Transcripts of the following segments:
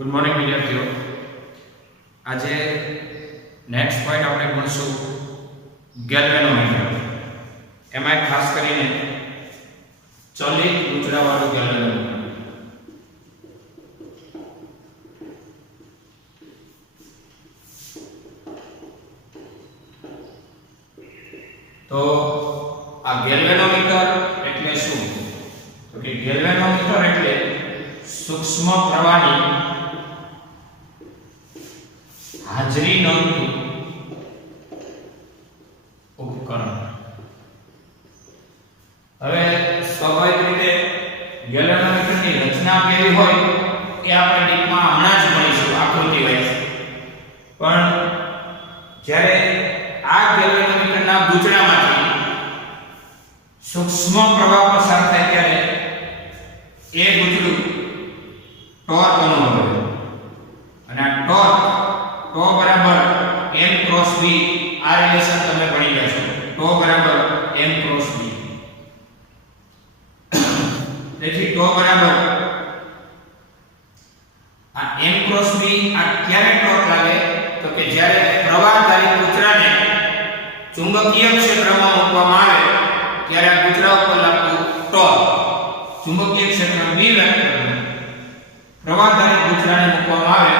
Good morning વિદ્યાર્થીઓ। આજે next point આપણે ભણશું ગેલ્વેનોમીટર। એમાં ખાસ કરીને ચલિત ગુચડાવાળું ગેલ્વેનોમીટર। તો આ ગેલ્વેનોમીટર એટલે શું? તો કે ગેલ્વેનોમીટર એટલે સૂક્ષ્મ પ્રવાહની હાજરી નોંધતું ઉપકરણ। હવે સ્વાભાવિક રીતે ગેલ્વેનોમીટરની રચના કેવી હોય એ આપણે ડીપમાં હમણાં જ ભણીશું આકૃતિ વાઇઝ। પણ જ્યારે આ ગેલ્વેનોમીટરના ગૂંચળામાંથી સૂક્ષ્મ પ્રવાહ પસાર થાય ત્યારે એ ગૂંચળું ટોર્ક અનુભવે અને આ ટોર્ક બરાબર m ક્રોસ v। આ રિલેશન તમે ભણી ગયા છો। બરાબર m ક્રોસ v। તેથી બરાબર આ m ક્રોસ v આ ક્યારે ટોર્ક લાગે? તો કે જ્યારે પ્રવાહધારી ગૂંચળાને ચુંબકીય ક્ષેત્રમાં મૂકવામાં આવે ત્યારે આ ગૂંચળા ઉપર લાગતું ટોર્ક ચુંબકીય ક્ષેત્ર v વેક્ટર પ્રવાહધારી ગૂંચળાને મૂકવામાં આવે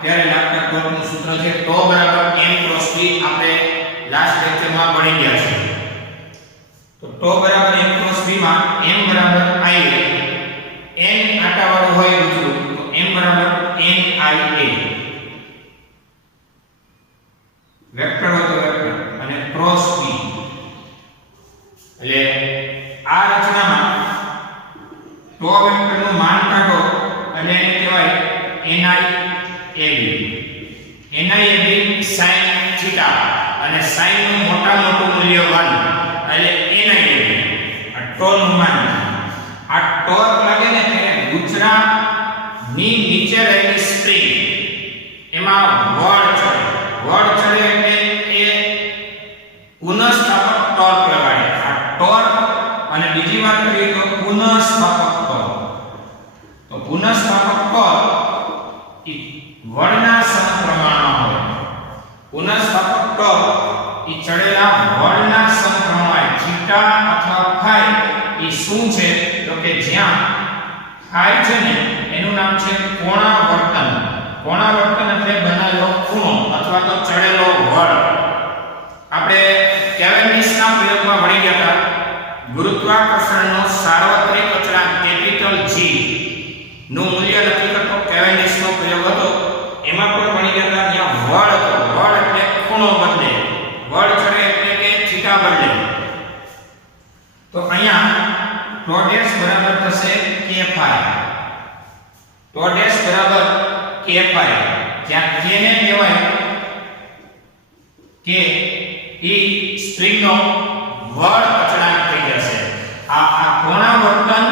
ત્યારે લાગતા ટોર્કનું સૂત્ર છે બરાબર m ક્રોસ v। આપણે લાસ્ટ લેક્ચરમાં ભણી ગયા છે। તો બરાબર m ક્રોસ v માં m બરાબર i n આટાવાળું હોય ગૂંચળું તો m બરાબર n i a વેક્ટર હોય તો વેક્ટર અને ક્રોસ v। એટલે આ રચનામાં વેક્ટરનું માન કાઢો એટલે એને કહેવાય NiAb sin θ અને sin નું મોટા મોટું મૂલ્ય 1 એટલે NiAb આ ટોનું માન। આ ટોર્ક લાગે ને ત્યારે ગૂંચળા ની નીચે રહેલી સ્પ્રિંગ એમાં વળ ચડે એટલે એ પુનઃસ્થાપક ટોર્ક લગાડે। આ ટોર્ક અને બીજી વાત કરીએ તો પુનઃસ્થાપક ટોર્ક। તો પુનઃસ્થાપક ટોર્ક એ વળના સમપ્રમાણમાં હોય। પુનઃસ્થાપક ટોર્ક એ ચડેલા વળના સમપ્રમાણમાં હોય। થીટા અથવા ફાઈ એ શું છે? તો કે જ્યાં ફાઈ છે ને એનું નામ છે કોણાવર્તન। કોણાવર્તન એટલે બનેલો ખૂણો અથવા તો ચડેલો વળ। આપણે કેવેન્ડિશના પ્રયોગમાં ભણી ગયા હતા ગુરુત્વાકર્ષણનો સાર્વત્રિક અચળાંક કેપિટલ G નું મૂલ્ય નક્કી કરતો કેવેન્ડિશનો પ્રયોગ હતો। એમાં પણ ભણી ગયા હતા જ્યાં વળ હતો। વળ એટલે ખૂણો બદલે, વળ ચડે એટલે કે થીટા બદલે। તો અહીંયા ટો ડેશ બરાબર થશે k phi। ટો ડેશ બરાબર k phi જ્યાં k ને કહેવાય કે ઈ સ્પ્રિંગનો વળ અચળાંક થઈ જશે। આ કોણાવર્તન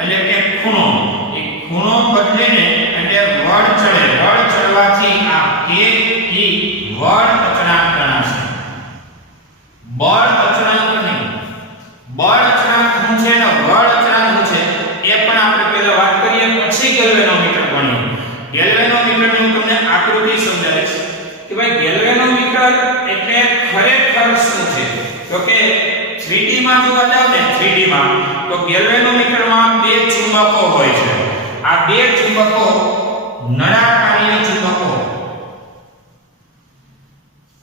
એટલે કે ખૂણો, એ ખૂણો બદલીને એટલે વળ ચડે, વળ ચડવાથી આ k ઈ વળ અચળાંક ગણાશે। બળ અચળાંક નહીં, બળ અચળાંક શું છે ને વળ અચળાંક શું છે એ પણ આપણે પહેલા વાત કરીએ પછી ગેલ્વેનોમીટર ભણીએ। ગેલ્વેનોમીટરની હું તમને આકૃતિ સમજાવીશ કે ભાઈ ગેલ્વેનોમીટર એટલે ખરેખર શું છે। તો કે 3D માં જોવા જાવ ને 3D માં તો ગેલ્વેનોમીટરમાં બે ચુંબકો હોય છે। આ બે ચુંબકો નળાકારીય ચુંબકો।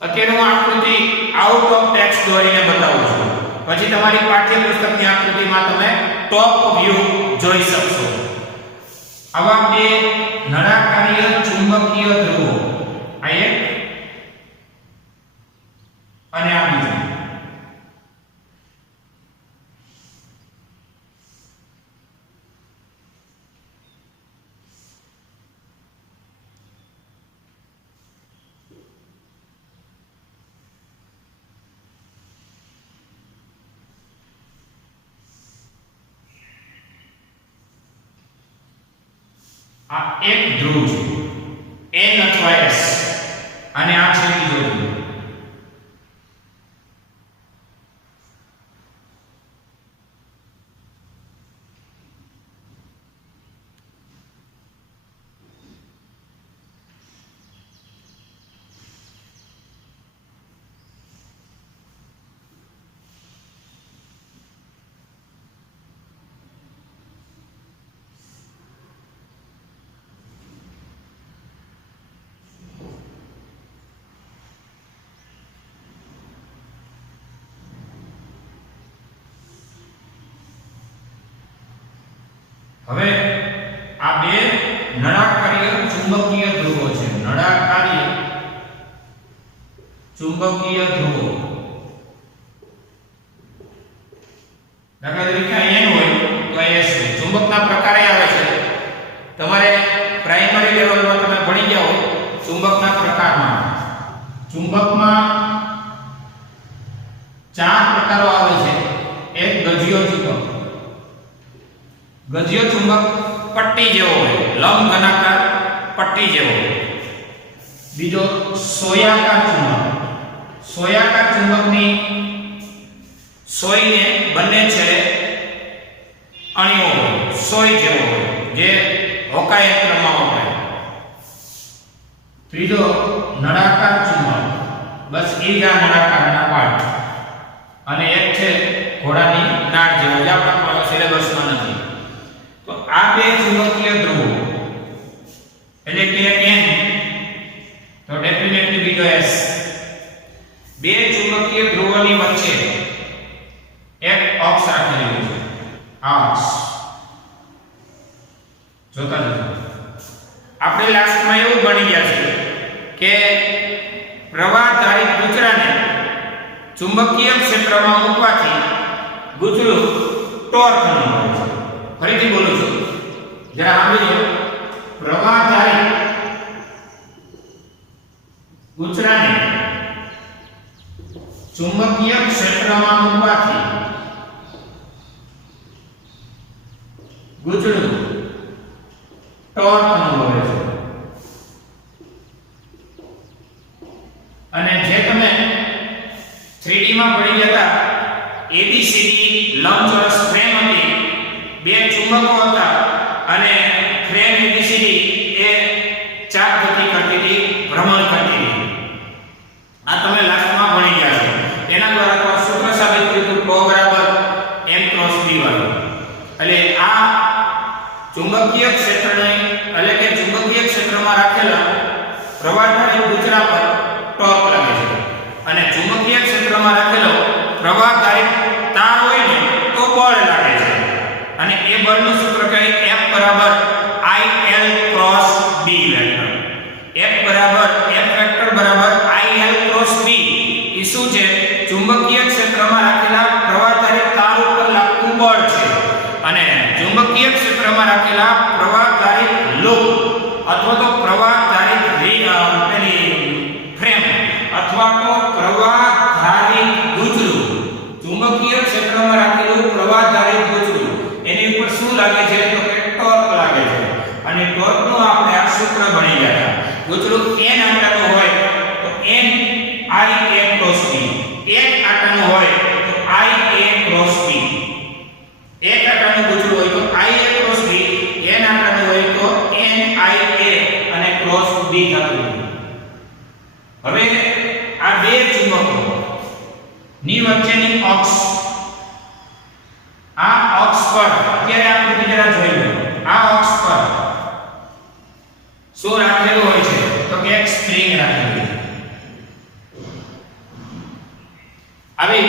અત્યારે હું આકૃતિ આઉટ ઓફ ટેક્સ્ટ દોરીને બતાવું છું, પછી તમારી પાઠ્યપુસ્તકની આકૃતિમાં તમે ટોપ વ્યૂ જોઈ શકશો। આવા બે નળાકારીય ચુંબકીય ધ્રુવો, આ એક અને આ બીજું। આ એક ધ્રુવ છે n અથવા s અને આ છે બીજો ધ્રુવ। હવે આ બે નળાકારીય ચુંબકીય ધ્રુવો છે. નળાકારીય ચુંબકીય ધ્રુવો. દાખલા તરીકે n હોય તો s હોય. ચુંબકના પ્રકારે આવે છે. તમારે પ્રાઇમરી લેવલમાં તમે ભણી ગયા હો ચુંબકના પ્રકારમાં. ચુંબકમાં 4 પ્રકારો આવે છે. એક ગજિયો ચુંબક. ગજિયો ચુંબક પટ્ટી જેવો હોય, લંબ ઘનાકાર પટ્ટી જેવો હોય. બીજો સોયાકાર ચુંબક. સોયાકાર ચુંબકની સોયને બંને છેડે અણીઓ હોય, સોય જેવો હોય, જે હોકાયંત્રમાં વપરાય. ત્રીજો નળાકાર ચુંબક. બસ એ જ આ નળાકારના પાર્ટ. અને એક છે ઘોડાની નાળ જેવો, જે આપણા સિલેબસમાં નથી. તો આ બે ચુંબકીય ધ્રુવો એટલે કે n તો ડેફિનેટલી બીજો s. બે ચુંબકીય ધ્રુવોની વચ્ચે એક અક્ષ રાખેલું છે. આ અક્ષ જોતા જજો. આપણે લાસ્ટમાં એવું ભણી ગયા છે કે પ્રવાહધારિત ગુચરાને ચુંબકીય ક્ષેત્રમાં મૂકવાથી ગુચરું ટોર્ક અનુભવે છે. ફરીથી બોલું છું, જરા સાંભળજો. પ્રવાહધારિત ગુચરાને ચુંબકીય ક્ષેત્રમાં મૂકવાથી ગુચરું ટોર્ક અનુભવે છે. અને જે તમે 3D માં ભણી ગયા ABCD લંબચોરસ ફ્રેમ હતી, બે ચુંબકો હતા અને ફ્રેમ ABCD એ ચાર ગતિ કરતી હતી, ભ્રમણ કરતી હતી. આ તમે લાસ્ટમાં ભણી ગયા છો. એના દ્વારા તો સૂત્ર સાબિત કર્યું ટો બરાબર m ક્રોસ b વાળું. એટલે આ ચુંબકીય ક્ષેત્રને એટલે કે ચુંબકીય ક્ષેત્રમાં રાખેલા પ્રવાહધારી ગુચરા પર ટોર્ક લાગે છે. અને ચુંબકીય ક્ષેત્રમાં રાખેલો પ્રવાહધારી તાર હોય ને તો બળ લાગે છે. અને એ બળનું સૂત્ર કહે F બરાબર IL cross B vector. F બરાબર F વેક્ટર બરાબર IL ક્રોસ B. એ શું છે? ચુંબકીય ક્ષેત્રમાં રાખેલા પ્રવાહધારી તાર ઉપર લાગતું બળ છે. અને ચુંબકીય ક્ષેત્રમાં રાખેલા પ્રવાહધારી લૂપ અથવા તો પ્રવાહધારી ફ્રેમ અથવા તો પ્રવાહધારી ગુચરું, ચુંબકીય ક્ષેત્રમાં રાખેલું પ્રવાહધારી ગુચરું, એની ઉપર શું લાગે છે? તો કે ટોર્ક લાગે છે. અને ટોર્કનું આપણે આ સૂત્ર ભણી ગયા હતા. ગુચરું n આકારનું હોય તો n I a cross b. એક આકારનું હોય તો I a ક્રોસ b. એક આકારનું ગુચરું હોય તો I a cross b, n આકારનું હોય તો n I a અને ક્રોસ b થતું. હવે આ બે ચુંબકો ની વચ્ચેની અક્ષ, આ અક્ષ પર અત્યારે આપણે જરા જોઈ લો. આ અક્ષ પર શું રાખેલું હોય છે? તો કે એક સ્પ્રિંગ રાખેલી છે. આવી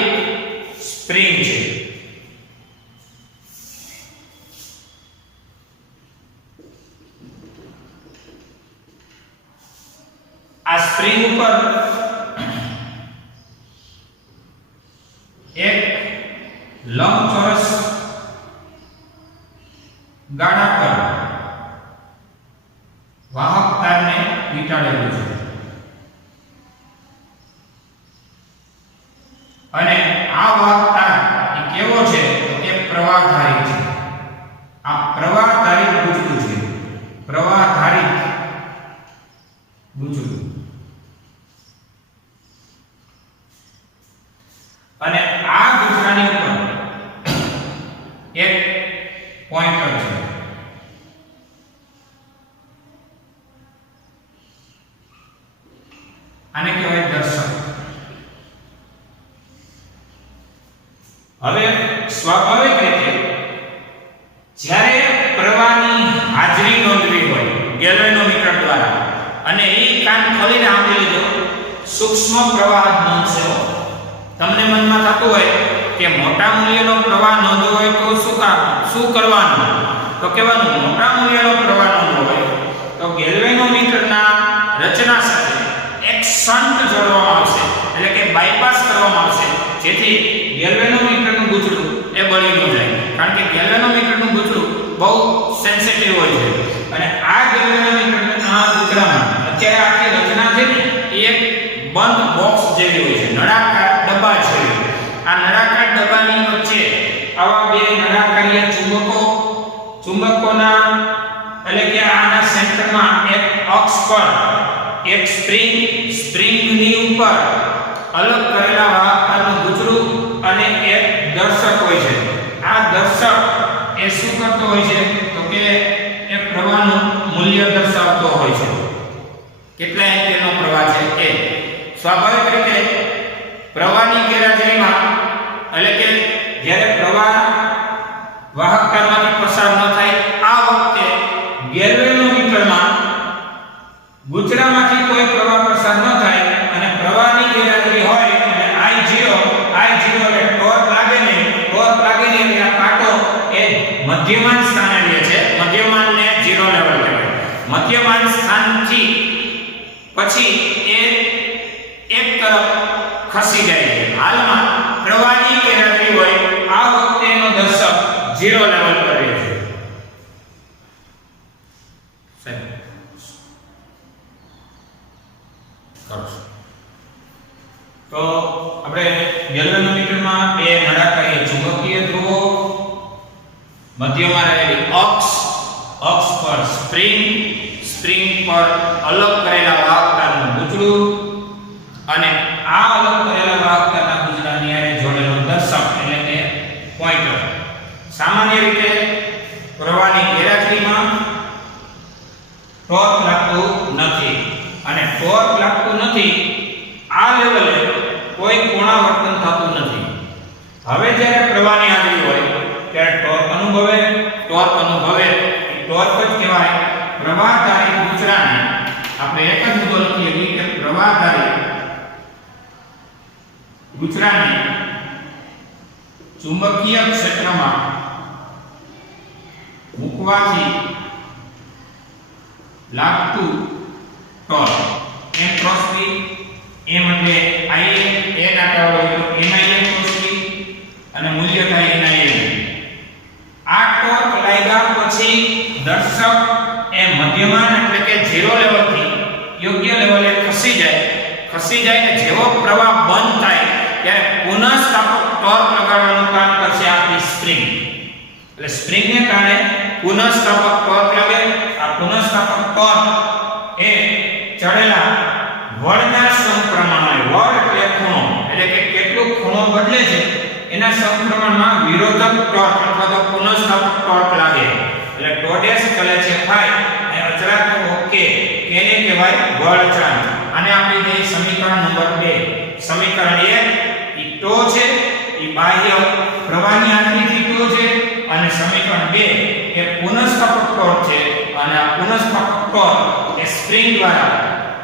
સ્પ્રિંગ છે. આ સ્પ્રિંગ ઉપર એક લંબચોરસ ગાળા પર વાહક તારને વીંટાળેલું છે. અને આ વાહક તાર એ કેવો છે? તો એ પ્રવાહધારી છે. આ પ્રવાહધારી ગુચરું છે. પ્રવાહધારી ગુચરું. અને આ ગુચરાની ઉપર એક પોઈન્ટર છે. આને કહેવાય દર્શક. હવે સ્વાભાવિક રીતે જ્યારે પ્રવાહની હાજરી નોંધવી હોય ગેલ્વેનોમીટર દ્વારા, અને એ કાન ખોલીને સાંભળી લીધો, સૂક્ષ્મ પ્રવાહ નોંધશે. તમને મનમાં થતું હોય કે મોટા મૂલ્યનો પ્રવાહ નોંધવો હોય તો શું કરવાનું? તો કહેવાનું મોટા મૂલ્યનો પ્રવાહ નોંધવો હોય તો ગેલ્વેનોમીટરના રચના સાથે એક શન્ટ જોડવામાં આવશે, એટલે કે બાયપાસ કરવામાં આવશે, જેથી ગેલ્વેનોમીટરનું ગૂંચળું એ બળી ન જાય. કારણ કે ગેલ્વેનોમીટરનું ગૂંચળું બહુ સેન્સિટિવ હોય છે અને આ ગેલ્વેનોમીટરના ગૂંચળામાં અત્યારે આખી રચના છે ને એ એક બંધ બોક્સ જેવી હોય છે, નળાકાર ડબ્બા જેવી. આ નળાકાર ડબ્બાની વચ્ચે આવા બે નળાકારીય ચુંબકોના એટલે કે આના સેન્ટરમાં એક અક્ષ પર એક સ્પ્રિંગની ઉપર અલગ કરેલા વાહકનું ગૂંચળું અને એક દર્શક હોય છે. આ દર્શક એ શું કરતો હોય છે તો કે એ પ્રવાહનું મૂલ્ય દર્શાવતો હોય છે, કેટલા એમ્પીયરનો પ્રવાહ છે એ. સ્વાભાવિક રીતે પ્રવાહની ગેરહાજરીમાં એટલે કે જ્યારે પ્રવાહ વાહકતામાંથી પસાર ન થાય આ વખતે ગેલ્વેનોમીટરમાં ગૂંચળામાંથી કોઈ પ્રવાહ પસાર ન થાય અને પ્રવાહની ગેરહાજરી હોય અને I0 એટલે ટોર્ક લાગે નહીં એટલે આ કાંટો એ મધ્યમાન સ્થાને રહે છે. મધ્યમાનને 0 લેવલ કહેવાય. મધ્યમાન સ્થાનથી પછી એ એક તરફ ખસી જાય છે. હાલમાં પ્રવાહની ગેરહાજરી હોય આ વખતે એનો દર્શક 0 લેવલ પર રહે છે. તો આપણે ગેલ્વેનોમીટરમાં બે નળાકારીય ચુંબકીય ધ્રુવો, મધ્યમાં રહેલી અક્ષ પર સ્પ્રિંગ પર અલગ કરેલા વાહકતાનું ગૂંચળું અને આ અલગ કરેલા વાહકતાના ગૂંચળાની હારે જોડેલો દર્શક એટલે કે પોઇન્ટર. સામાન્ય રીતે પ્રવાહની ગેરહાજરીમાં ટોર્ક લાગતું નથી અને ટોર્ક લાગતું નથી આ લેવલે કોઈ કોણાવર્તન થતું નથી. હવે જ્યારે પ્રવાહની હાજરી હોય ત્યારે ટોર્ક અનુભવે ટોર્ક જ કહેવાય. પ્રવાહધારી ગૂંચળાને આપણે એક જ મુદ્દો લખીએ કે પ્રવાહધારી ગૂંચળાને ચુંબકીય ક્ષેત્રમાં મૂકવાથી લાગતું torque m cross v m એટલે I n આટાવાળો હોય તો NIL ક્રોસ v અને મૂલ્ય થાય NIL. આ ટોર્ક લાગ્યા પછી દર્શક એ મધ્યમાન એટલે કે 0 લેવલથી યોગ્ય લેવલે ખસી જાય ને જેવો પ્રવાહ બંધ થાય ત્યારે પુનઃસ્થાપક ટોર્ક લગાડવાનું કામ કરશે આપણી સ્પ્રિંગ. એટલે સ્પ્રિંગને કારણે પુનઃસ્થાપક ટોર્ક લાગે. આ પુનઃસ્થાપક ટોર્ક એ ચડેલા વળના સમપ્રમાણમાં, વળ એટલે ખૂણો એટલે કે કેટલું ખૂણો બદલે છે એના સમપ્રમાણમાં વિરોધક ટોર્ક અથવા તો પુનઃસ્થાપક ટોર્ક લાગે. એટલે ટોડેસ ચલે છે ફાઈ અને અચળાંક ઓકે કેને કહેવાય બળ અચળાંક. આને આપણે જે સમીકરણ નંબર 2 સમીકરણ 1 ઈ ટો છે, ઈ બાહ્ય પ્રવાહની હાજરીથી ટો છે અને સમીકરણ 2 એ પુનઃસ્થાપક ટોર્ક છે અને આ પુનઃસ્થાપક ટોર્ક એ સ્પ્રિંગ દ્વારા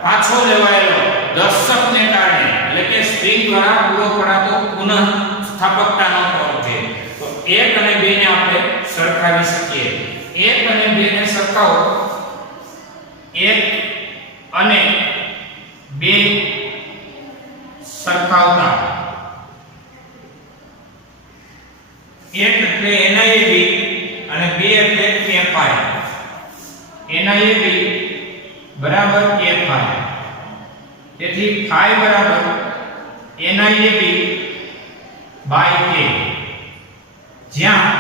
પાછો લેવાયેલો દર્શકને કારણે એટલે કે સ્પ્રિંગ દ્વારા પૂરો પડાતો પુનઃસ્થાપકતાનો ટોર્ક છે. તો 1 અને 2 ને આપણે સરખાવી શકીએ. 1 અને 2 ને સરખાવો. 1 અને 2 સરખાવતા 1 એટલે NIAB અને 2 એટલે KFI. NIAB બરાબર KFI. તેથી phi બરાબર NIAB બાય K, જ્યાં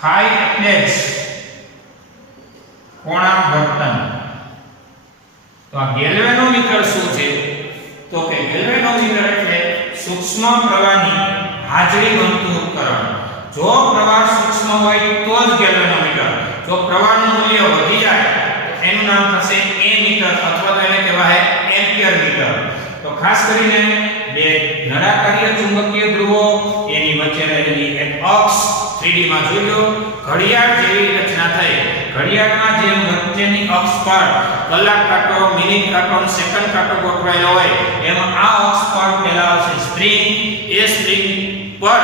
phi એટલે કોણાવર્તન. તો આ ગેલ્વેનોમીટર શું છે તો કે ગેલ્વેનોમીટર એટલે સૂક્ષ્મ પ્રવાહની હાજરી ગણતું ઉપકરણ. જો પ્રવાહ સૂક્ષ્મ હોય તો જ ગેલ્વેનોમીટર. જો પ્રવાહનું મૂલ્ય વધી જાય એનું નામ થશે એમીટર અથવા તો એને કહેવાય એમ્પિયર મીટર. તો ખાસ કરીને બે નળાકારીય ચુંબકીય ધ્રુવો એની વચ્ચે રહેલી એક અક્ષ 3D માં જોઈ લો. ઘડિયાળ જેવી રચના થઈ. ઘડિયાળમાં જેમ વચ્ચેની અક્ષ પર કલાક કાંટો, મિનિટ કાંટો અને સેકન્ડ કાંટો ગોઠવાયેલો હોય એમ આ અક્ષ પર પહેલા આવશે સ્પ્રિંગ. એ સ્પ્રિંગ પર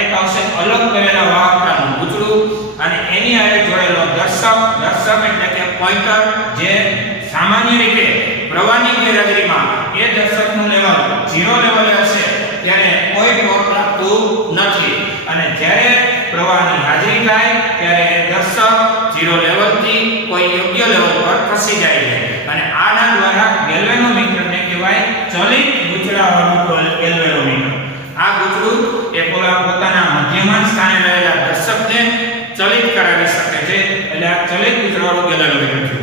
એક આવશે અલગ કરેલા વાહકતાનું ગૂંચળું અને એની હારે જોડેલો દર્શક એટલે કે પોઇન્ટર જે સામાન્ય રીતે પ્રવાહની ગેરહાજરીમાં એ દર્શકનું લેવલ 0 લેવલે હશે ત્યારે કોઈ ટોર્ક લાગતું નથી અને જ્યારે પ્રવાહની હાજરી થાય ત્યારે એ દર્શક 0 લેવલથી કોઈ યોગ્ય લેવલ પર ખસી જાય છે અને આના દ્વારા ગેલ્વેનોમીટરને કહેવાય ચલિત ગૂંચળાવાળું ગેલ્વેનોમીટર. આ ગૂંચળું એ પોતાના મધ્યમાન સ્થાને રહેલા દર્શકને ચલિત કરાવી શકે છે એટલે આ ચલિત ગૂંચળાવાળું ગેલ્વેનોમીટર છે.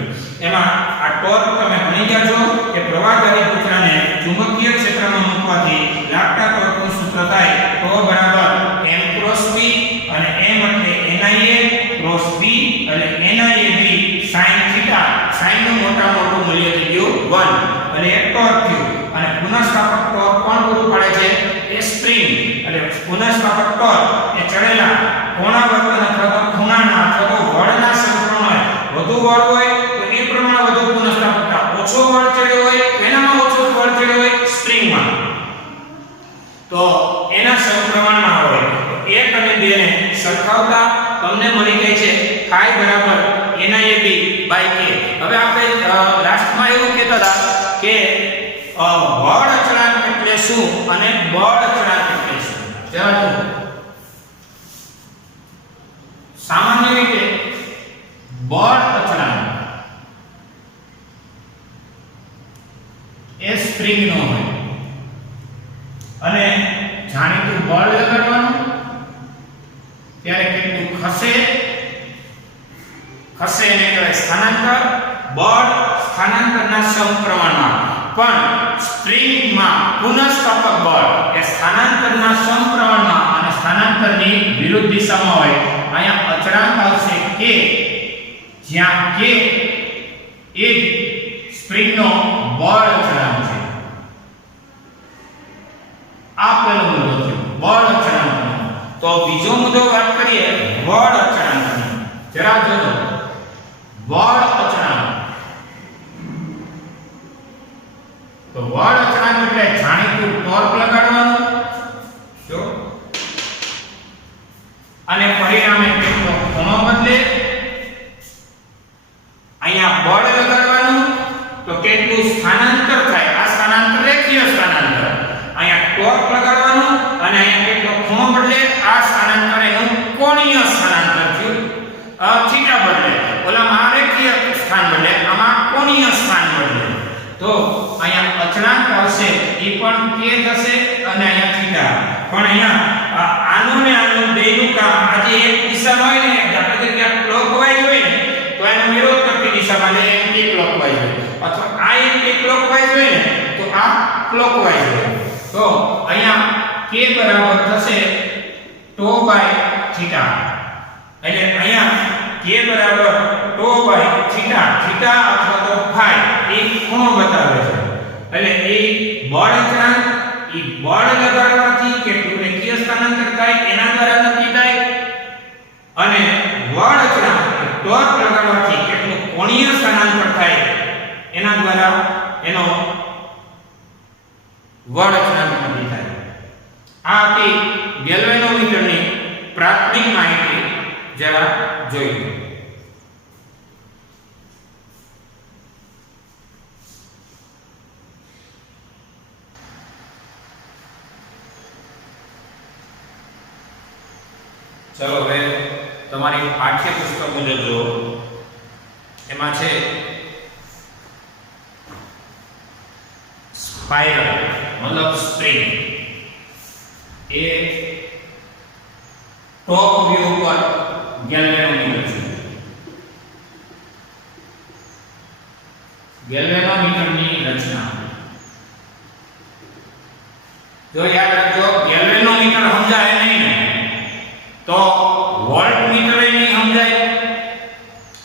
એમાં આ ટોર્ક તમે ભણી ગયા છો કે પ્રવાહધારી ગૂંચળાને ચુંબકીય ક્ષેત્રમાં મૂકવાથી લાગતા ટોર્કનું સૂત્ર થાય ટોર્ક બરાબર m ક્રોસ b અને m એટલે NIA ક્રોસ b એટલે NIAB sin થીટા sin નું મોટું મૂલ્ય થઈ ગયું 1 એટલે એક ટોર્ક થયું અને પુનઃસ્થાપક ટોર્ક કોણ પૂરું પાડે છે એ સ્પ્રિંગ એટલે પુનઃસ્થાપક ટોર્ક એ ચડેલા કોણાવર્તન અથવા તો ખૂણાના અથવા તો બળના સમપ્રમાણે વધુ બળ હોય તો એ પ્રમાણે વધુ પુનઃસ્થાપકતા, ઓછો બળ ચડ્યો હોય એનામાં ઓછો બળ ચડ્યો હોય સ્પ્રિંગમાં તો એના સમપ્રમાણમાં હોય તો 1 અને 2 ને સરખાવતા તમને મળી ગઈ છે phi બરાબર NIAB by k. હવે આપણે લાસ્ટમાં એવું કહેતા હતા કે બળ અચળાંક એટલે શું અને બળ અચળાંક એટલે શું. ચાલો સામાન્ય રીતે બળ અચળાંક એ સ્પ્રિંગ નો હોય અને જાણીતું બળ લગાડવાનું ત્યારે કેટલું ખસે એને કહેવાય સ્થાનાંતર. બળ સ્થાનાંતરના સમપ્રમાણમાં પણ સ્પ્રિંગમાં પુનઃસ્થાપક બળ એ સ્થાનાંતરના સમપ્રમાણમાં અને સ્થાનાંતરની વિરુદ્ધ દિશામાં હોય. અહીંયા અચળાંક આવશે k જ્યાં k એ સ્પ્રિંગનો બળ અચળાંક છે. આ પહેલો મુદ્દો છે બળ અચળાંકનો. તો બીજો મુદ્દો વાત કરીએ બળ અચળાંકની. જરા જોજો બળ અચળાંક. તો બળ અચળાંક એટલે જાણીતું ટોર્ક લગાડવાનું જો અને પરિણામે કેટલો ખૂણો બદલે. અહીંયા બળ લગાડવાનું તો કેટલું સ્થાનાંતર થાય. આ સ્થાનાંતર રેખીય સ્થાનાંતર. અહીંયા ટોર્ક લગાડવાનું અને અહીંયા કેટલો ખૂણો બદલે. આ સ્થાનાંતર એનું કોણીય સ્થાનાંતર થયું. થીટા બદલે ઓલામાં રેખીય સ્થાન બદલે આમાં કોણીય સ્થાન બદલે. તો અહીંયા અચળાંક આવશે એ પણ k થશે અને અહીંયા થીટા. પણ અહીંયા આનો ને આનો બેનું કામ આજે એક દિશામાં હોય ને આપણે કે ક્લોકવાઇઝ હોય ને તો એનો વિરોધ કરતી દિશામાં એટલે એન્ટી ક્લોકવાઇઝ હોય અથવા આ એન્ટી ક્લોકવાઇઝ હોય ને તો આ ક્લોકવાઇઝ હોય. તો અહીંયા k બરાબર થશે τ બાય થીટા. એટલે અહીંયા k બરાબર τ બાય થીટા. થીટા અથવા તો phi એ ખૂણો બતાવે છે. એટલે એ બળ અચળાંક એ બળ લગાડવાથી કેટલું રેખીય સ્થાનાંતર થાય એના દ્વારા નક્કી થાય અને બળ અચળાંક ટોર્ક લગાડવાથી કેટલું કોણીય સ્થાનાંતર થાય એના દ્વારા એનો બળ અચળાંક નક્કી થાય. આ હતી ગેલ્વેનોમીટરની પ્રાથમિક માહિતી. જરા જોઈ લો. ચલો હવે તમારી પાઠ્યપુસ્તક મુજબ જો એમાં છે સ્પાઇરલ મતલબ સ્પ્રિંગ. એ ટોપ વ્યૂ ઉપર ગેલ્વેનોમીટર છે. ગેલ્વેનોમીટરની રચના જો યાદ રાખજો. ગેલ્વેનોમીટર સમજાય નહીં ને તો વોલ્ટમીટર એ નહીં સમજાય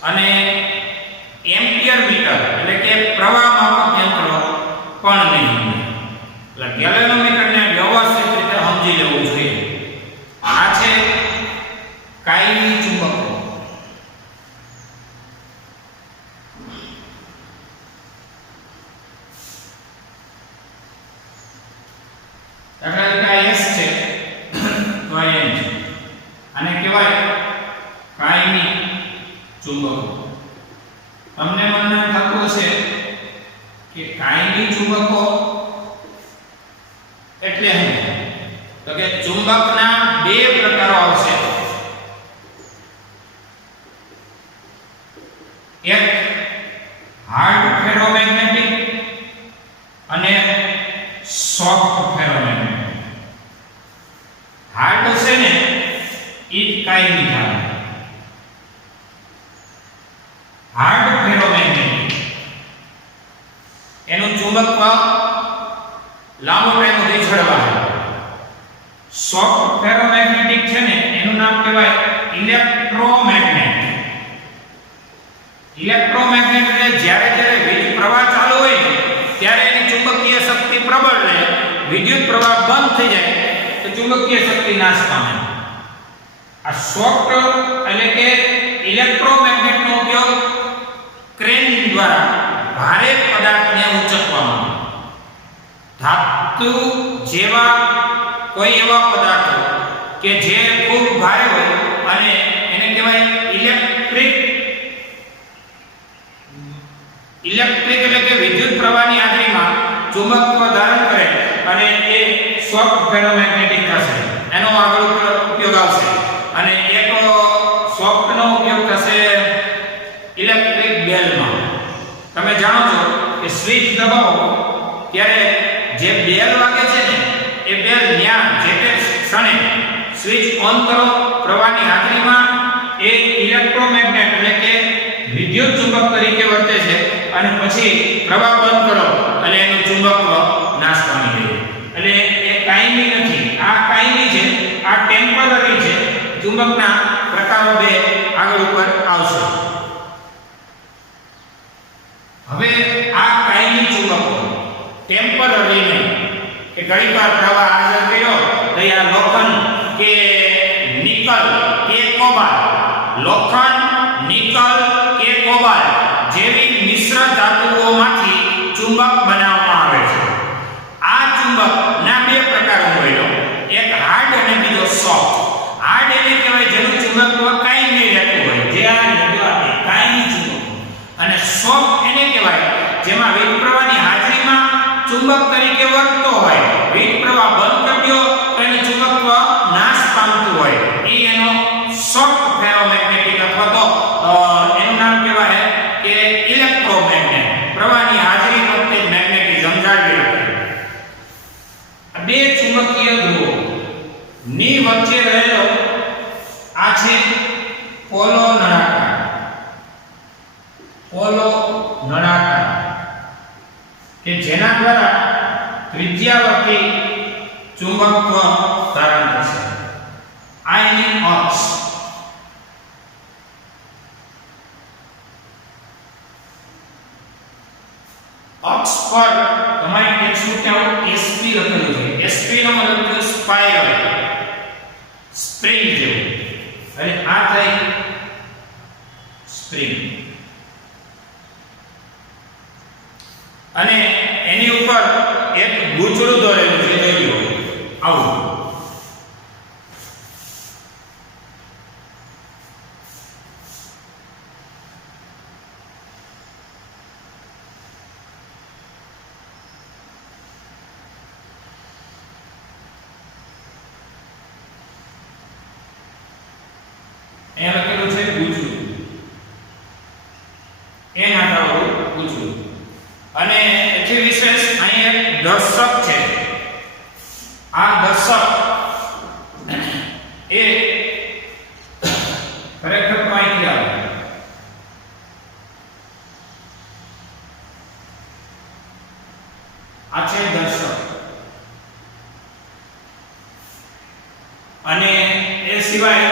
અને એમ્પિયર મીટર એટલે કે પ્રવાહ માપક યંત્ર પણ નહીં સમજાય. એટલે ગેલ્વેનોમીટરને વ્યવસ્થિત રીતે સમજી લેવું જોઈએ. આ છે કાયમી ચુંબકો. દાખલા તરીકે ચુંબકો. તમને મને થતું હશે કે કાયમી ચુંબકો એટલે શું? તો કે ચુંબકના બે પ્રકારો આવશે. એક હાર્ડ ફેરોમેગ્નેટિક અને સોફ્ટ ફેરોમેગ્નેટિક. હાર્ડ છે ને એ કાયમી થાય. હાર્ડ ફેરોમેગ્નેટિક એનું ચુંબકત્વ લાંબો ટાઈમ સુધી જળવાય. સોફ્ટ ફેરોમેગ્નેટિક છે ને એનું નામ કહેવાય ઇલેક્ટ્રોમેગ્નેટ. ઇલેક્ટ્રોમેગ્નેટ એટલે જ્યારે જ્યારે વીજ પ્રવાહ ચાલુ હોય ને ત્યારે એની ચુંબકીય શક્તિ પ્રબળ રહે, વિદ્યુત પ્રવાહ બંધ થઈ જાય તો ચુંબકીય શક્તિ નાશ પામે. આ સોફ્ટ એટલે કે ઇલેક્ટ્રોમેગ્નેટનો ઉપયોગ ક્રેન દ્વારા ભારે પદાર્થને ઉંચકવામાં, ધાતુ જેવા કોઈ એવા પદાર્થો કે જે ખૂબ ભારે હોય અને એને કહેવાય ઇલેક્ટ્રિક એટલે કે વિદ્યુત પ્રવાહની હાજરીમાં ચુંબકત્વ ધારણ કરે અને એ સોફ્ટ ફેરોમેગ્નેટિક થશે. એનો આગળ ઉપયોગ આવશે. અને એક સોફ્ટનો ઉપયોગ થશે ઇલેક્ટ્રિક બેલમાં. તમે જાણો છો કે સ્વિચ દબાવો ત્યારે જે બેલ વાગે છે ને એ બેલ ન્યા જે તે ક્ષણે સ્વિચ ઓન કરો પ્રવાહની હાજરીમાં એ ઇલેક્ટ્રોમેગ્નેટ એટલે કે વિદ્યુત ચુંબક તરીકે વર્તે છે અને પછી પ્રવાહ બંધ કરો અને એનું ચુંબકત્વ નાશ પામી જાય. એટલે એ કાયમી નથી, આ કાયમી છે, આ ટેમ્પરરી છે. ચુંબકના પ્રકારો બે આગળ ઉપર આવશે. હવે આ કાયમી ચુંબકો ટેમ્પરરી નહીં કે ઘણીવાર પ્રવાહ હાજર કર્યો તો આ લોખંડ કે નિકલ કે કોબાલ્ટ, લોખંડ, નિકલ કે કોબાલ્ટ જેવી મિશ્ર ધાતુઓમાંથી ચુંબક બનાવવામાં આવે છે. આ ચુંબકના બે પ્રકારો હોય, એક હાર્ડ અને બીજો સોફ્ટ. હાર્ડ એટલે કહેવાય જેનું ચુંબકત્વ કાયમી રહેતું હોય, જે આ કાયમી ચુંબક. અને સોફ્ટ એને કહેવાય જેમાં વીજ પ્રવાહની હાજરીમાં ચુંબક તરીકે વર્તતો હોય, વીજ પ્રવાહ બંધ કરી દો તો એનું ચુંબકત્વ નાશ પામતું હોય. એ એનો સોફ્ટ ફેરોમેગ્નેટિક અથવા તો એનું નામ કહેવાય કે ઇલેક્ટ્રોમેગ્નેટ. પ્રવાહની હાજરી વખતે મેગ્નેટિઝમ જાળવી રાખે. બે ચુંબકીય ધ્રુવો ની વચ્ચે રહેલો આ છે પોલો નળાકાર. પોલો નળાકાર કે જેના દ્વારા ત્રિજ્યાવર્તી ચુંબકત્વ ધારણ થશે. આ એની અક્ષ. અક્ષ પર તમારી ટેક્સ્ટબુક આવું SP લખેલું છે. SP નો મતલબ છે સ્પાઇરલ, સ્પ્રિંગ જેવું. અને આ થઈ સ્પ્રિંગ. અને એની ઉપર એક ગૂંચળું દોરેલું છે, જોઈ લો આવું. અહીંયા લખેલું છે ગૂંચળું, એ નાટાવાળું ગૂંચળું. અને એથી વિશેષ અહીં એક દર્શક છે. આ દર્શક એ ખરેખર માહિતી આવે. આ છે દર્શક. અને એ સિવાય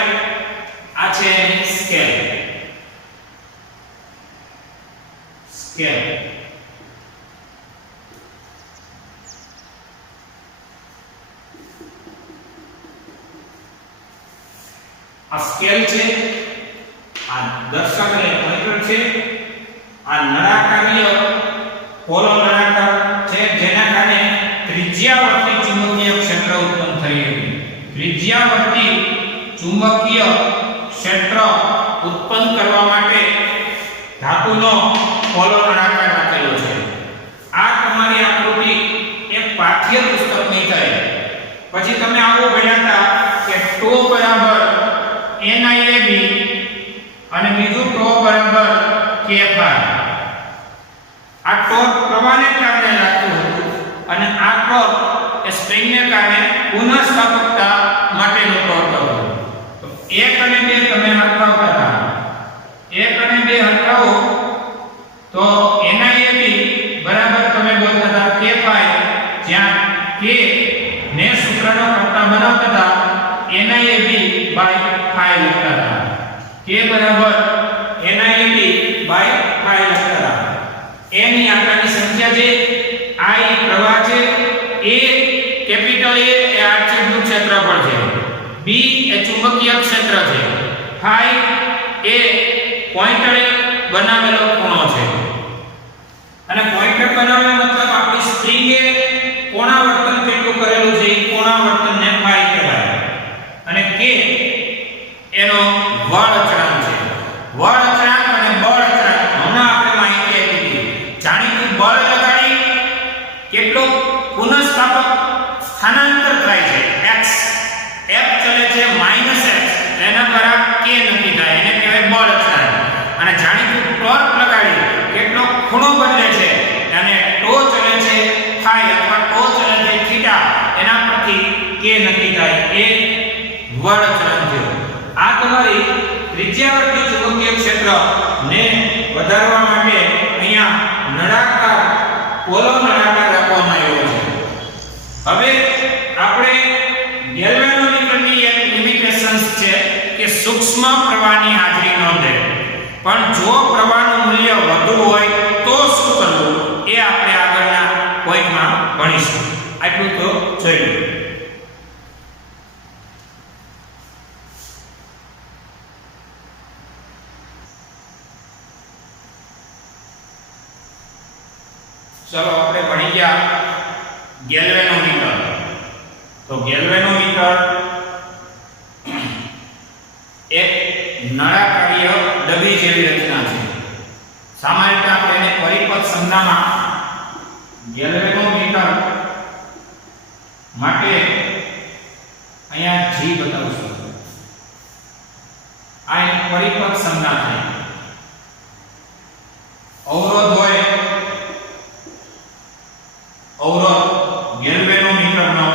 આ છે સ્કેલ. સ્કેલ આ સ્કેલ છે, આ દર્શક એટલે પોઇન્ટર છે, આ નળાકારીય પોલો નળાકાર છે જેના કારણે ત્રિજ્યાવર્તી ચુંબકીય ક્ષેત્ર ઉત્પન્ન થઈ રહ્યું. ત્રિજ્યાવર્તી ચુંબકીય ક્ષેત્ર ઉત્પન્ન કરવા માટે ધાતુનો પોલો નળાકાર રાખેલો છે. આ તમારી આકૃતિ એક પાઠ્ય પુસ્તકની થઈ. પછી તમે આવું ભણ્યા હતા કે ટો બરાબર NiAb અને બીજું ટો બરાબર K5. આ ટોર્ક પ્રવાહને કારણે લાગતું હતું અને આ ટોર્ક એ સ્પ્રિંગને કારણે પુનઃસ્થાપકતા માટેનો ટોર્ક હતો. તો 1 અને 2 તમે હરખાવતા હતા. 1 અને 2 હરખાવો તો NiAb બરાબર તમે બોલતા હતા K5, જ્યાં K ને સૂત્રનો કર્તા બનાવતા હતા NiAb by 5 લખતા હતા. K બરાબર NiAb by 5 લખતા હતા. n ની આંકડાની સંખ્યા છે, I પ્રવાહ છે, A કેપિટલ A એ આડછેદનું ક્ષેત્રફળ છે, B એ ચુંબકીય ક્ષેત્ર છે, phi એ પોઇન્ટરે બનાવેલો ખૂણો છે. અને પોઇન્ટર બનાવવાનો મતલબ આપણી સ્પ્રિંગે કોણાવર્તન કેટલું કરેલું છે એ કોણાવર્તનને phi કહેવાય. અને K એનો બળ અચળાંક છે. બળ અચળાંક અને બળ અચળાંક હમણાં આપણે માહિતી આપી હતી. જાણીતું બળ લગાડી કેટલો પુનઃસ્થાપક સ્થાનાંતર થાય છે x, f ચલે છે -x, એના પર K નક્કી થાય, એને કહેવાય બળ અચળાંક. અને જાણીતું ટોર્ક લગાડી કેટલો ખૂણો બદલે છે અને ટો ચલે છે phi અથવા ટો ચલે છે થીટા, એના પરથી K નક્કી થાય, એ બળ અચળાંક છે. આ તમારી ત્રિજ્યાવર્તી ચુંબકીય ક્ષેત્ર ને વધારવા માટે અહીંયા નળાકાર પોલો નળાકાર રાખવામાં આવ્યો છે. હવે આપણે ગેલ્વેનોમીટરની એક લિમિટેશન્સ છે કે સૂક્ષ્મ પ્રવાહની હાજરી નોંધે. પણ જો પ્રવાહનું મૂલ્ય વધુ હોય તો શું કરવું એ આપણે આગળના પોઈન્ટમાં ભણીશું. આટલું તો જોઈ લો. ચલો આપણે ભણી ગયા ગેલ્વેનોમીટર. તો ગેલ્વેનોમીટર એક નળાકારીય ડબી જેવી રચના છે. સામાન્ય રીતે આપણે એને પરિપથ સંજ્ઞામાં ગેલ્વેનોમીટર માટે અહીંયા G બતાવશું. આ એક પરિપથ સંજ્ઞા છે. અવરોધ હોય, અવરોધ ગેલ્વેનોમીટરનો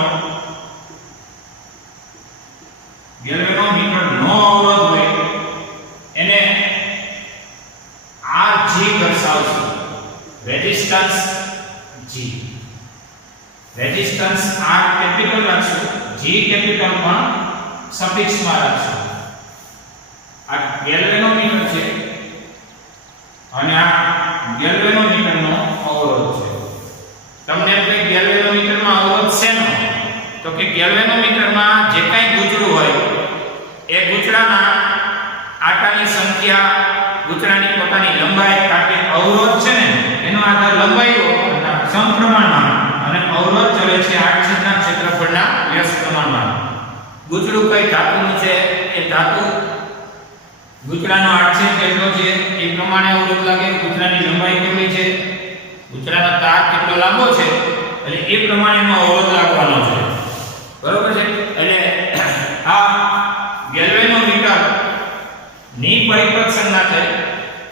અવરોધ હોય એને RG દર્શાવશું. Resistance G, resistance R capital રાખશું, G કેપિટલ પણ સફિક્સમાં રાખશું. આ ગેલ્વેનોમીટર છે અને આ ગેલ્વેનોમીટરનો અવરોધ છે. તમને એમ કે ગેલ્વેનોમીટરમાં અવરોધ શેનો? તો કે ગેલ્વેનોમીટરમાં જે કાંઈ ગૂંચળું હોય એ ગૂંચળાના આટાની સંખ્યા, ગૂંચળાની પોતાની લંબાઈ, કારણ કે અવરોધ છે ને એનો આધાર લંબાઈઓ સમપ્રમાણમાં અને અવરોધ ચલે છે આડછેદના ક્ષેત્રફળના વ્યસ્ત પ્રમાણમાં. ગૂંચળું કઈ ધાતુનું છે એ ધાતુ ગૂંચળાનો આડછેદ કેટલો છે એ પ્રમાણે અવરોધ લાગે. ગૂંચળાની લંબાઈ કેટલી છે, ગૂંચળાનો તાર કેટલો લાંબો છે, એટલે એ પ્રમાણેનો અવરોધ લાગવાનો છે. બરોબર છે. એટલે આ ગેલ્વેનોમીટર ની પરિપથ સંજ્ઞા છે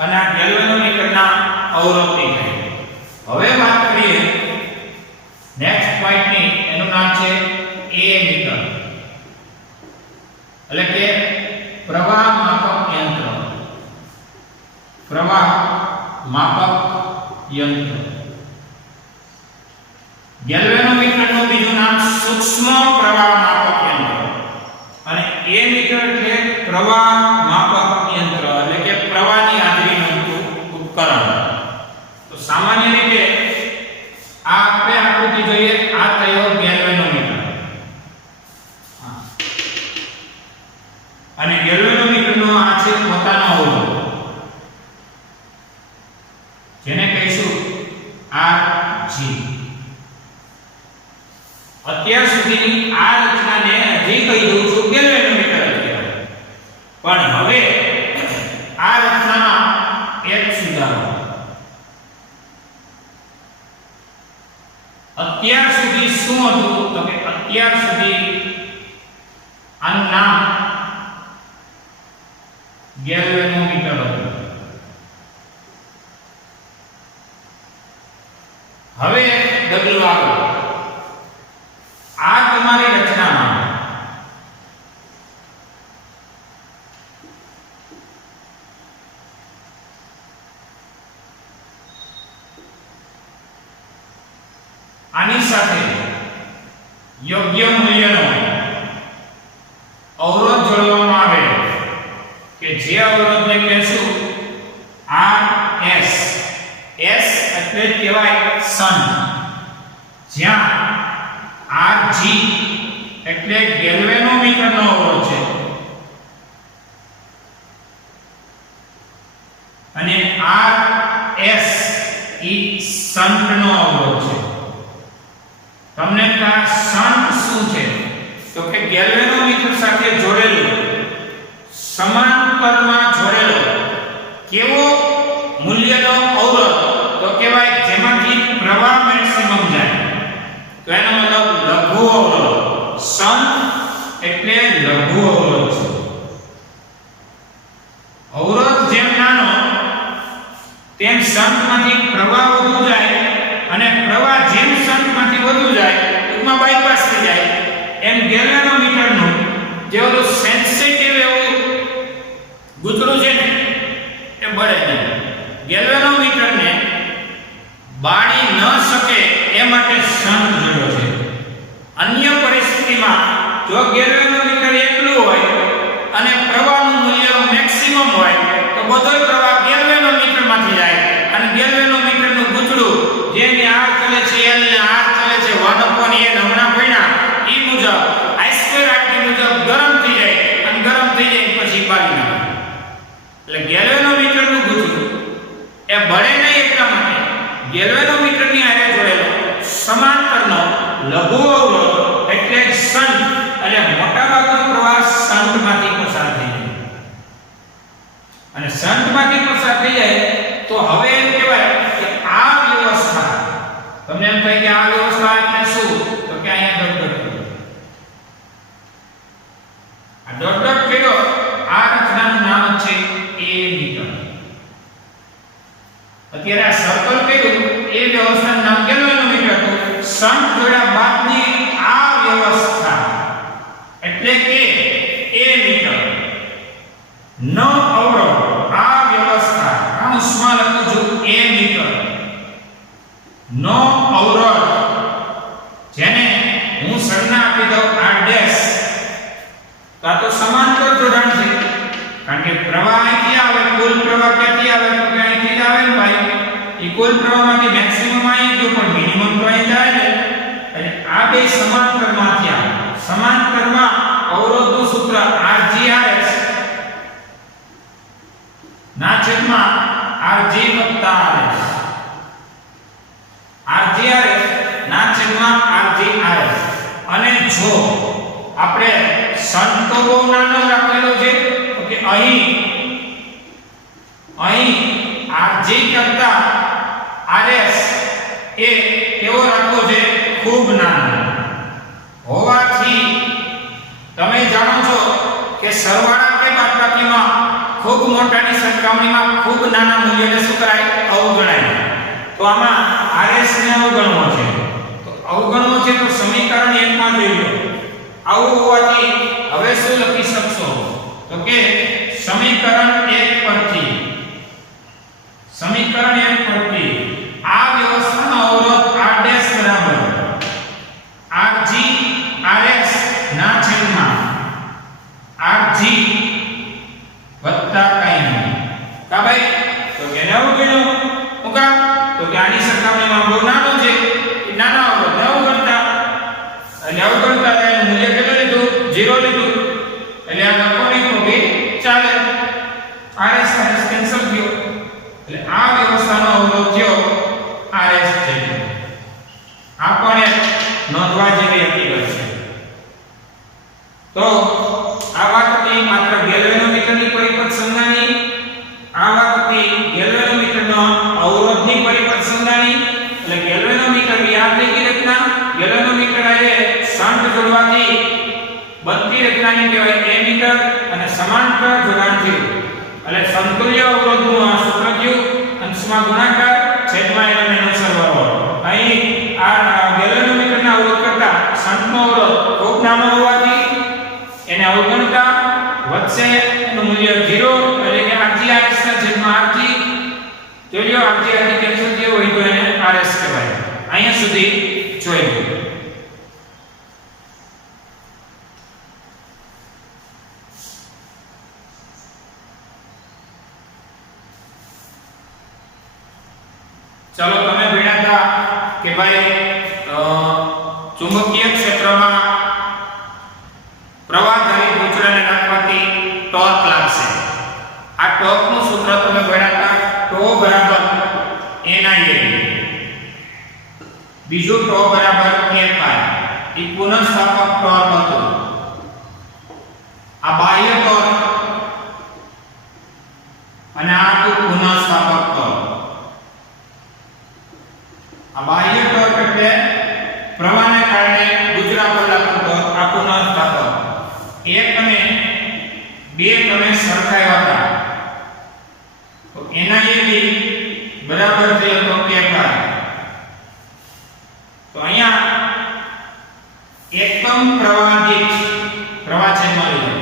અને આ ગેલ્વેનોમીટરના અવરોધની છે. હવે વાત કરીએ નેક્સ્ટ પોઈન્ટની. એનું નામ છે એમીટર, એટલે કે પ્રવાહ માપક યંત્ર. પ્રવાહ માપક યંત્ર. ગેલ્વેનોમીટરનું બીજું નામ સૂક્ષ્મ પ્રવાહ માપક યંત્ર અને એમીટર એટલે પ્રવાહ માપક યંત્ર, એટલે કે પ્રવાહની હાજરી નોંધતું ઉપકરણ. તો સામાન્ય રીતે આ આપણે આકૃતિ જોઈએ, આ થયો ગેલ્વેનોમીટર. અને ગેલ્વેનોમીટરનો આ છે પોતાનો અવરોધ, જેને કહીશું RG. અત્યાર સુધીની આ રચનાને હજી કહી દઉં છું ગેલ્વેનોમીટર કહેવાય. પણ હવે સુધારો. અત્યાર સુધી શું હતું? તો કે અત્યાર સુધી આનું નામ ગેલ્વેનોમીટર હતું. હવે ડગલું આગળ. આ તમારી રચનામાં આની સાથે યોગ્ય મૂલ્યનો અવરોધ જોડવામાં આવે કે જે અવરોધને કહેશું RS. S એટલે કહેવાય શન્ટ, જ્યાં RG એટલે ગેલ્વેનોમીટરનો અવરોધ છે અને RS ઈ શન્ટનો અવરોધ છે. તમને આ શન્ટ શું છે? તો કે ગેલ્વેનોમીટર સાથે જોડેલું, સમાંતરમાં જોડેલો કેવો મૂલ્યનો અવરોધ? તો કહેવાય જેમાંથી પ્રવાહ મેક્સિમમ જાય. તો એનો મતલબ લઘુ અવરોધ. શન્ટ એટલે લઘુ અવરોધ છે. અવરોધ જેમ નાનો તેમ શન્ટમાંથી પ્રવાહ વધુ જાય અને પ્રવાહ જેમ શન્ટમાંથી વધુ જાય ટૂંકમાં બાયપાસ થઈ જાય. એમ ગેલ્વેનોમીટરનું જે ઓલું સેન્સિટિવ એવું ગૂંચળું છે ને એ બળે નહીં. ગેલ્વેનોમીટરને બાળી ન શકે એ માટે શન્ટ જોડ્યો છે. અન્ય પરિસ્થિતિમાં જો ગેલ્વેનોમીટર એકલું હોય અને પ્રવાહનું મૂલ્ય મેક્સિમમ હોય તો બધો પ્રવાહ ગેલ્વેનોમીટરમાંથી જાય અને ગેલ્વેનોમીટરનું ગૂંચળું જેની આર ચલે છે એલ ને આર ચલે છે 1/n હમણાં પડ્યા ઈ મુજબ I2RT મુજબ ગરમ થઈ જાય અને ગરમ થઈ જાય પછી બાળી નાખે. એટલે ગેલ્વેનોમીટરનું ગૂંચળું એ બળે નહીં એટલા માટે ગેલ્વેનોમીટરની હારે જોડેલો સમાંતરનો લઘુ અવરોધ એટલે શન્ટ, એટલે મોટાભાગનો પ્રવાહ શન્ટમાંથી પસાર થઈ જાય. અને શન્ટમાંથી પસાર થઈ જાય તો હવે એમ કહેવાય કે આ વ્યવસ્થા, તમને એમ થાય કે આ વ્યવસ્થા એટલે શું? તો કે અહીંયા ડોટ ડોટ આ ડોટ ડોટ કર્યો. આ રચનાનું નામ છે એમીટર. અત્યારે આ સર્કલ કર્યું એ વ્યવસ્થાનું નામ ગેલ્વેનોમીટર હતું. શન્ટ જોડ્યા બાદની આ વ્યવસ્થા એટલે કે એમીટર નો અવરોધ. આ વ્યવસ્થા કૌંસમાં લખું છું એમીટર નો અવરોધ, જેને હું સંજ્ઞા આપી દઉં R'. તો આ તો સમાંતર જોડાણ છે, કારણ કે પ્રવાહ અહીંથી આવે, કુલ પ્રવાહ ક્યાંથી આવે? તો કે અહીંથી જ આવે ને ભાઈ. ઈ કુલ પ્રવાહમાંથી મેક્સિમમ અહીં ગયો પણ મિનિમમ તો અહીં જાય ને. એટલે આ બે સમાંતરમાંથી આવે. સમાંતરમાં અવરોધનું સૂત્ર RGRS ના છેદમાં RG વત્તા RS. RGRS ના છેદમાં RGRS. અને જો આપણે શન્ટ તો બહુ નાનો રાખેલો છે તો કે અહીં RG કરતા RS એ કેવો રાખવો છે? ખૂબ નાનો હોવાથી તમે જાણો છો કે સરવાળા કે બાદબાકીમાં ખૂબ મોટાની સરખામણીમાં ખૂબ નાના મૂલ્યને શું કરાય? અવગણાય. તો આમાં RS ને અવગણવો છે. તો અવગણવો છે તો સમીકરણ 1 માં જોઈ લો. આવું હોવાથી હવે શું લખી શકશો? તો કે સમીકરણ 1 પરથી આ વ્યવસ્થાનો અવરોધ R' બરાબર RG RS ના છેદમાં RG વત્તા કંઈ નહીં. કા ભાઈ? તો કેને અવગણ્યો? હું કામ? તો કે આની સરખામણીમાં બહુ નાનો છે, એ નાના અવરોધ અવગણતા, એટલે અવગણતા એનું મૂલ્ય કેટલું લીધું? 0 લીધું. એટલે આ લખો નહીં તો બી ચાલે. RS કેન્સલ થયો. એટલે આ વ્યવસ્થાનો અવરોધ થયો RS છે. આ પણ એક નોંધવા જેવી હકીકત છે. તો આ વાત હતી માત્ર ગેલ્વેનોમીટરની પરિપથ સંજ્ઞાની. આ વાત હતી ગેલ્વેનોમીટરનો કહેવાય a મીટર અને સમાંતર જોડાણ થયું એટલે સમતુલ્ય અવરોધનું આ સૂત્ર કયું અંશમાં ગુણાકાર છેદમાં એનો સરવાળો અહીં આ ગેલ્વેનોમીટરના અવરોધ કરતા શંટનો અવરોધ ખૂબ નાનો હોવાથી એને અવગણતા વધશે એનું મૂલ્ય 0 એટલે કે RGRS ના છેદમાં RG જોઈ લો RG કેન્સલ થયો હોય તો એને RS કહેવાય અહીંયા સુધી જોઈ લો चलो તમે ભણ્યા હતા કે ભાઈ ચુંબકીય ક્ષેત્રમાં પ્રવાહધારી ગૂંચળાને નાખવાથી ટોર્ક લાગશે આ ટોર્કનું સૂત્ર તમે ભણ્યા હતા ટો બરાબર NIAB બીજું ટો બરાબર K એ પુનઃસ્થાપક ટોર્ક હતું આ બાહ્ય ટોર્ક અને આ પુનઃસ્થાપક ટોર્ક આ બાહ્ય ટોર્ક એટલે પ્રવાહને કારણે ગૂંચળા પર લાગતું ટોર્ક આ પુનઃસ્થાપક 1 અને 2 તમે સરખાવ્યા હતા તો NIAB બરાબર થયો તો K તો અહીંયા એકમ પ્રવાહ દીઠ પ્રવાહ છેદમાં લીધો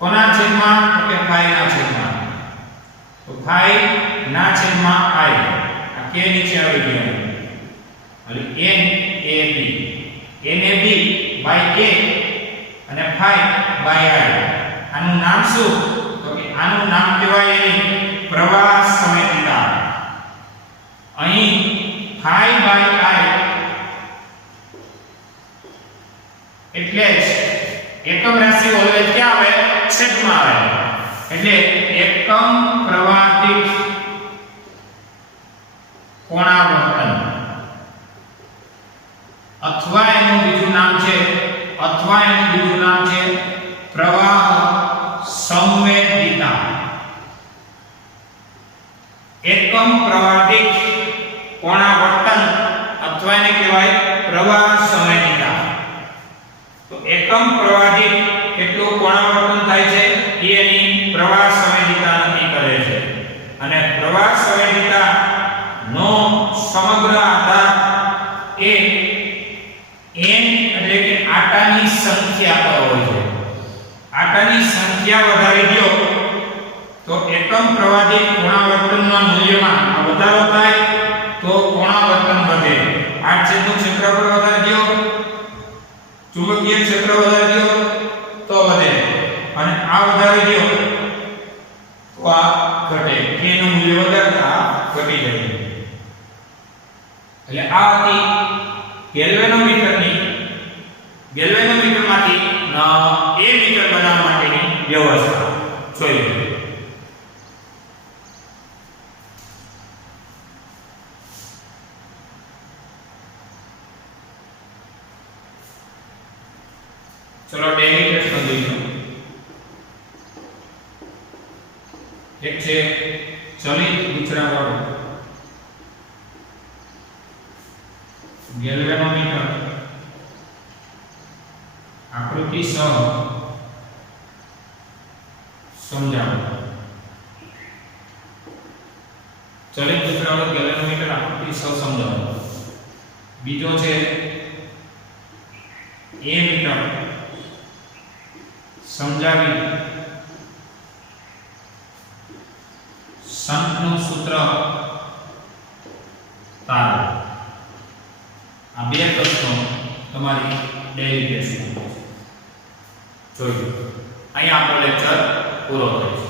કોના છેદમાં તો કે phi ના છેદમાં તો phi ના છેદમાં I કે નીચે આવી ગયો એટલે NAB by K અને phi by I આનું નામ શું તો કે આનું નામ કહેવાય એની પ્રવાહ સંવેદિતા અહીં phi by I એટલે જ એકમ રાશિ ઓલવેઝ ક્યાં આવે છેદમાં આવે એટલે એકમ પ્રવાહ દીઠ કોણાવર્તન અથવા એનું બીજું નામ છે પ્રવાહ સંવેદિતા એકમ પ્રવાહ દીઠ કોણાવર્તન અથવા એને કહેવાય પ્રવાહ સંવેદિતા તો એકમ પ્રવાહ દીઠ કેટલું કોણાવર્તન થાય છે એ એની પ્રવાહ સંવેદિતા નક્કી કરે છે અને પ્રવાહ સંવેદિતા નો સમગ્ર આધાર એ n એટલે કે આટાની સંખ્યા પર હોય છે આટાની સંખ્યા વધારી દો તો એકમ પ્રવાહ દીઠ કોણાવર્તનના મૂલ્યમાં વધારો થાય તો કોણાવર્તન વધે આ છેદનું ક્ષેત્રફળ વધારી દો ચુંબકીય ક્ષેત્ર વધારી દો તો વધે અને આ વધારી દો તો આ ઘટે k નું મૂલ્ય વધારતા ઘટી જાય એટલે આ હતી ગેલ્વેનોમીટરમાંથી a મીટર બનાવવા માટેની વ્યવસ્થા જોઈ લો ચલો ડેલી ટેસ્ટ સમજીશું એક છે ચલિત ગૂંચળાવાળું ગેલ્વેનોમીટર આકૃતિ 6 સમજાવો ચલિત ગૂંચળાવાળું ગેલ્વેનોમીટર આકૃતિ 6 સમજાવો બીજો છે a મીટર સમજાવી શંકનું સૂત્ર તારો આ બે પ્રશ્નો તમારી ડેલી ટેસ્ટમાં જોઈ લો અહીંયા આપણો લેક્ચર પૂરો થાય છે.